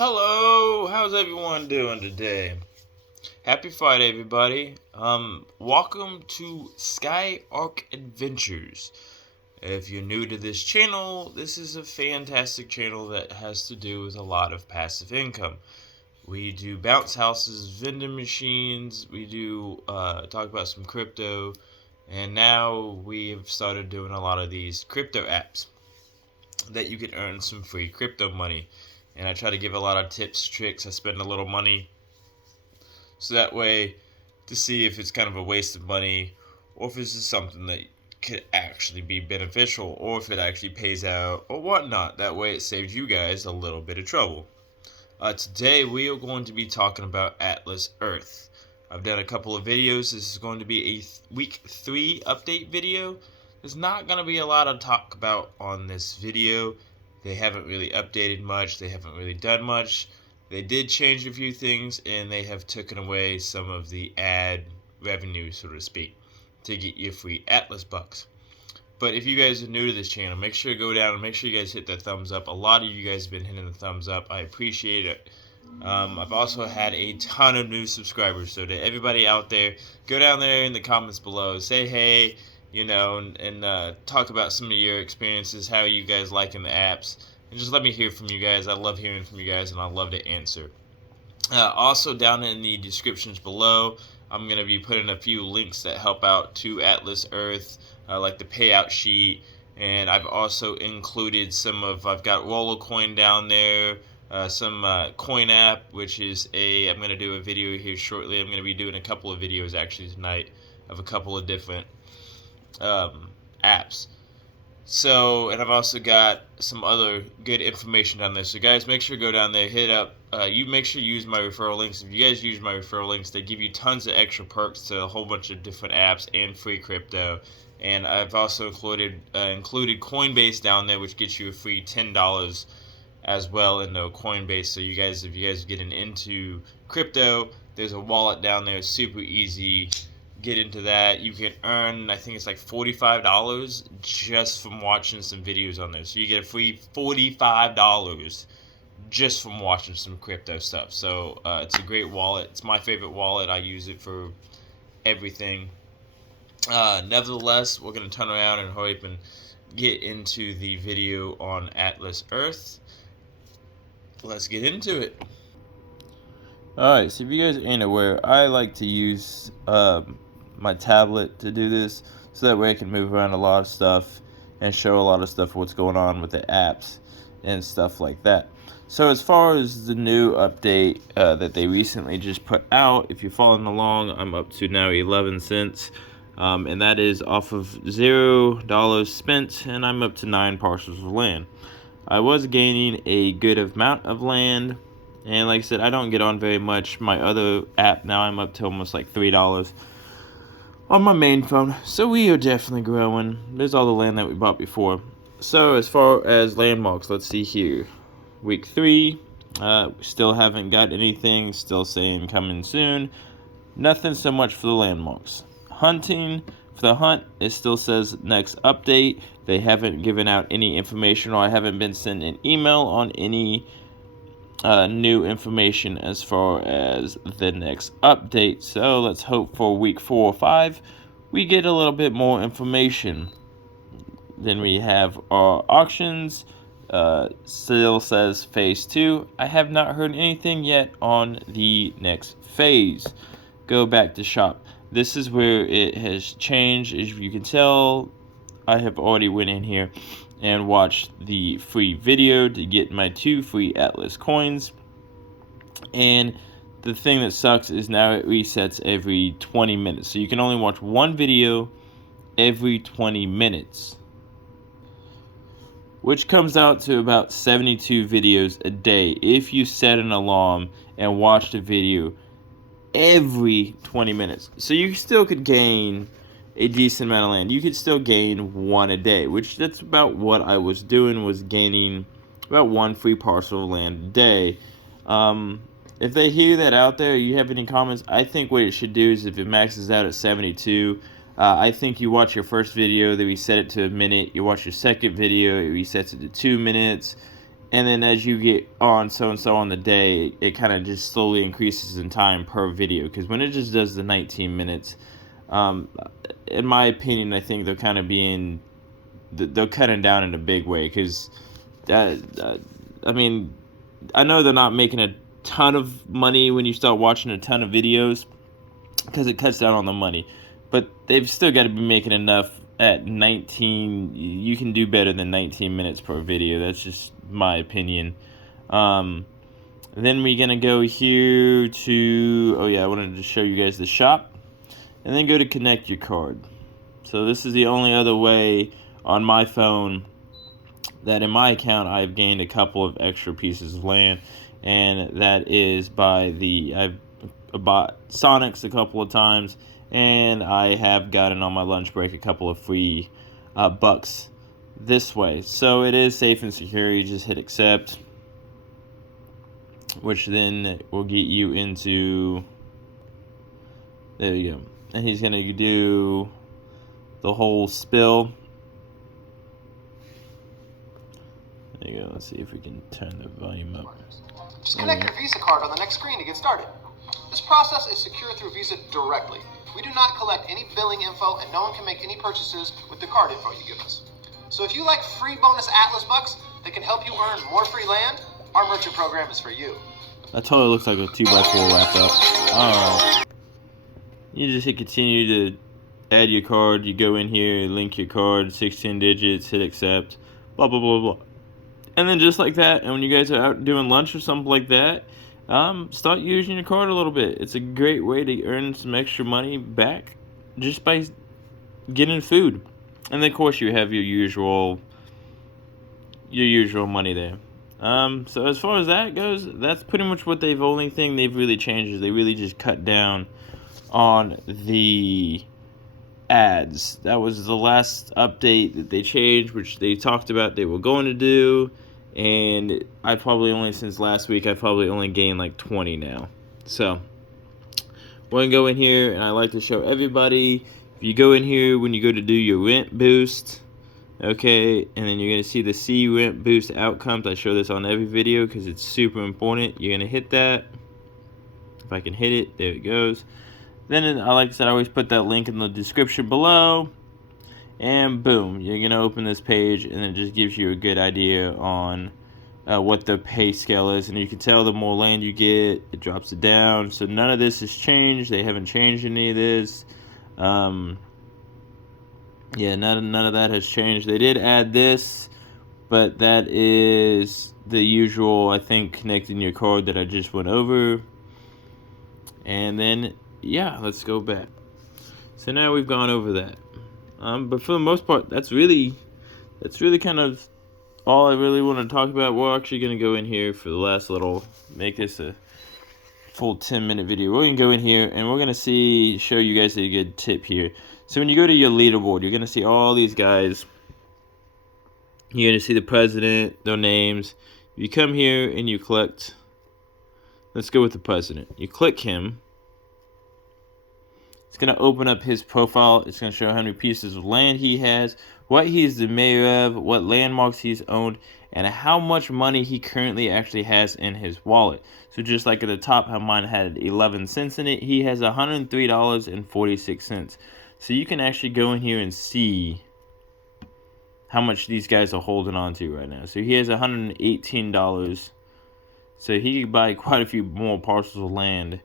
Hello, how's everyone doing today? Happy Friday, everybody. Welcome to Sky Arc Adventures. If you're new to this channel, this is a fantastic channel that has to do with a lot of passive income. We do bounce houses, vending machines, we do talk about some crypto, and now we've started doing a lot of these crypto apps that you can earn some free crypto money. And I try to give a lot of tips, tricks. I spend a little money so that way to see if it's kind of a waste of money or if this is something that could actually be beneficial or if it actually pays out or whatnot. That way it saves you guys a little bit of trouble. Today we are going to be talking about Atlas Earth. I've done a couple of videos. This is going to be a week 3 update video. There's not going to be a lot of talk about on this video. They haven't really updated much. They haven't really done much. They did change a few things, and they have taken away some of the ad revenue, so to speak, to get you free Atlas bucks. But if you guys are new to this channel, make sure to go down and make sure you guys hit that thumbs up. A lot of you guys have been hitting the thumbs up. I appreciate it. I've also had a ton of new subscribers, so to everybody out there, go down there in the comments below, say hey, and talk about some of your experiences, how you guys liking the apps, and just let me hear from you guys. I love hearing from you guys, and I love to answer. Also, down in the descriptions below, I'm going to be putting a few links that help out to Atlas Earth, like the payout sheet, and I've also included I've got Rollercoin down there, some coin app, which is I'm going to do a video here shortly. I'm going to be doing a couple of videos actually tonight of a couple of different apps. So, and I've also got some other good information down there. So guys, make sure to go down there, hit up, you make sure you use my referral links. If you guys use my referral links, they give you tons of extra perks to a whole bunch of different apps and free crypto. And I've also included Coinbase down there, which gets you a free $10 as well in the Coinbase. So you guys, if you guys are getting into crypto, there's a wallet down there, super easy. Get into that. You can earn, I think it's like $45 just from watching some videos on there. So you get a free $45 just from watching some crypto stuff. So it's a great wallet. It's my favorite wallet. I use it for everything. Nevertheless, we're going to turn around and hurry up and get into the video on Atlas Earth. Let's get into it. Alright, so if you guys ain't aware, I like to use my tablet to do this, so that way I can move around a lot of stuff and show a lot of stuff what's going on with the apps and stuff like that. So as far as the new update that they recently just put out, if you're following along, I'm up to now 11 cents, and that is off of $0 spent, and I'm up to 9 parcels of land. I was gaining a good amount of land, and like I said, I don't get on very much. My other app now, I'm up to almost like $3 on my main phone. So we are definitely growing. There's all the land that we bought before. So as far as landmarks, let's see here. Week 3, still haven't got anything. Still saying coming soon. Nothing so much for the landmarks. Hunting, for the hunt, it still says next update. They haven't given out any information, or I haven't been sent an email on any new information as far as the next update. So let's hope for week 4 or 5 we get a little bit more information. Then we have our auctions. Still says phase 2. I have not heard anything yet on the next phase. Go back to shop. This is where it has changed. As you can tell, I have already went in here and watched the free video to get my 2 free Atlas coins. And the thing that sucks is now it resets every 20 minutes. So you can only watch one video every 20 minutes. Which comes out to about 72 videos a day if you set an alarm and watch the video every 20 minutes. So you still could gain a decent amount of land. You could still gain 1 a day, which that's about what I was doing, was gaining about 1 free parcel of land a day. If they hear that out there, you have any comments, I think what it should do is if it maxes out at 72, I think you watch your first video, they reset it to a minute. You watch your second video, it resets it to 2 minutes. And then as you get on so and so on the day, it kind of just slowly increases in time per video. Because when it just does the 19 minutes, in my opinion, I think they're kind of they're cutting down in a big way. Because, I mean, I know they're not making a ton of money when you start watching a ton of videos, because it cuts down on the money. But they've still got to be making enough at 19. You can do better than 19 minutes per video. That's just my opinion. Then we're going to go here to, oh yeah, I wanted to show you guys the shop. And then go to connect your card. So this is the only other way on my phone that in my account I've gained a couple of extra pieces of land. And that is I've bought Sonics a couple of times, and I have gotten on my lunch break a couple of free bucks this way. So it is safe and secure. You just hit accept, which then will get you into, there you go. And he's going to do the whole spill. There you go. Let's see if we can turn the volume up. Just connect your Visa card on the next screen to get started. This process is secure through Visa directly. We do not collect any billing info, and no one can make any purchases with the card info you give us. So if you like free bonus Atlas bucks that can help you earn more free land, our merchant program is for you. That totally looks like a 2x4 wrapped up. Alright. You just hit continue to add your card. You go in here, link your card, 16 digits, hit accept, blah, blah, blah, blah. And then just like that, and when you guys are out doing lunch or something like that, start using your card a little bit. It's a great way to earn some extra money back just by getting food. And then of course you have your usual money there. So as far as that goes, that's pretty much what only thing they've really changed is they really just cut down on the ads. That was the last update that they changed, which they talked about they were going to do. And since last week, I've probably only gained like 20 now. So, we're going to go in here, and I like to show everybody, if you go in here, when you go to do your rent boost, okay, and then you're going to see the C rent boost outcomes. I show this on every video because it's super important. You're going to hit that. If I can hit it, there it goes. Then, like I said, I always put that link in the description below. And boom, you're going to open this page, and it just gives you a good idea on what the pay scale is. And you can tell the more land you get, it drops it down. So none of this has changed. They haven't changed any of this. Yeah, none of that has changed. They did add this, but that is the usual, I think, connecting your card that I just went over. And then, yeah, let's go back. So now we've gone over that. But for the most part, that's really kind of all I really want to talk about. We're actually going to go in here for the last little, make this a full 10-minute video. We're going to go in here, and we're going to show you guys a good tip here. So when you go to your leaderboard, you're going to see all these guys. You're going to see the president, their names. You come here and you collect. Let's go with the president. You click him. It's going to open up his profile. It's going to show how many pieces of land he has, what he's the mayor of, what landmarks he's owned, and how much money he currently actually has in his wallet. So just like at the top, how mine had 11 cents in it, he has $103.46. So you can actually go in here and see how much these guys are holding on to right now. So he has $118. So he could buy quite a few more parcels of land.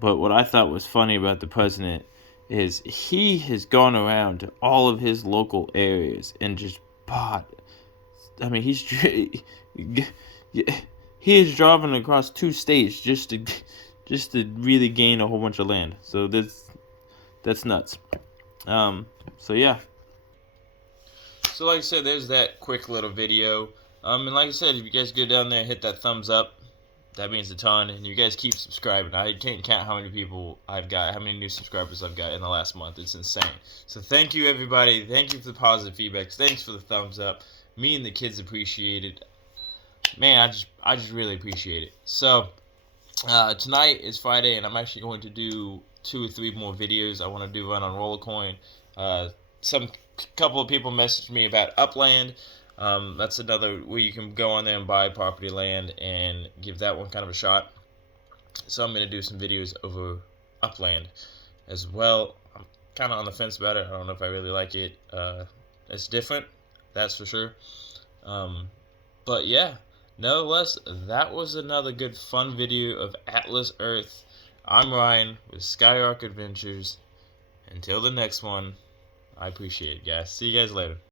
But what I thought was funny about the president is he has gone around to all of his local areas and just bought. I mean, he is driving across 2 states just to really gain a whole bunch of land. So that's nuts. So yeah. So like I said, there's that quick little video. And like I said, if you guys go down there and hit that thumbs up, that means a ton, and you guys keep subscribing. I can't count how many people I've got, how many new subscribers I've got in the last month. It's insane. So thank you, everybody. Thank you for the positive feedback. Thanks for the thumbs up. Me and the kids appreciate it. Man, I just really appreciate it. So tonight is Friday, and I'm actually going to do 2 or 3 more videos. I want to do one on Rollercoin. Couple of people messaged me about Upland. That's another where you can go on there and buy property land and give that one kind of a shot. So I'm going to do some videos over Upland as well. I'm kind of on the fence about it. I don't know if I really like it. It's different, that's for sure. But yeah, nonetheless, that was another good fun video of Atlas Earth. I'm Ryan with XYO Adventures. Until the next one, I appreciate it, guys. See you guys later.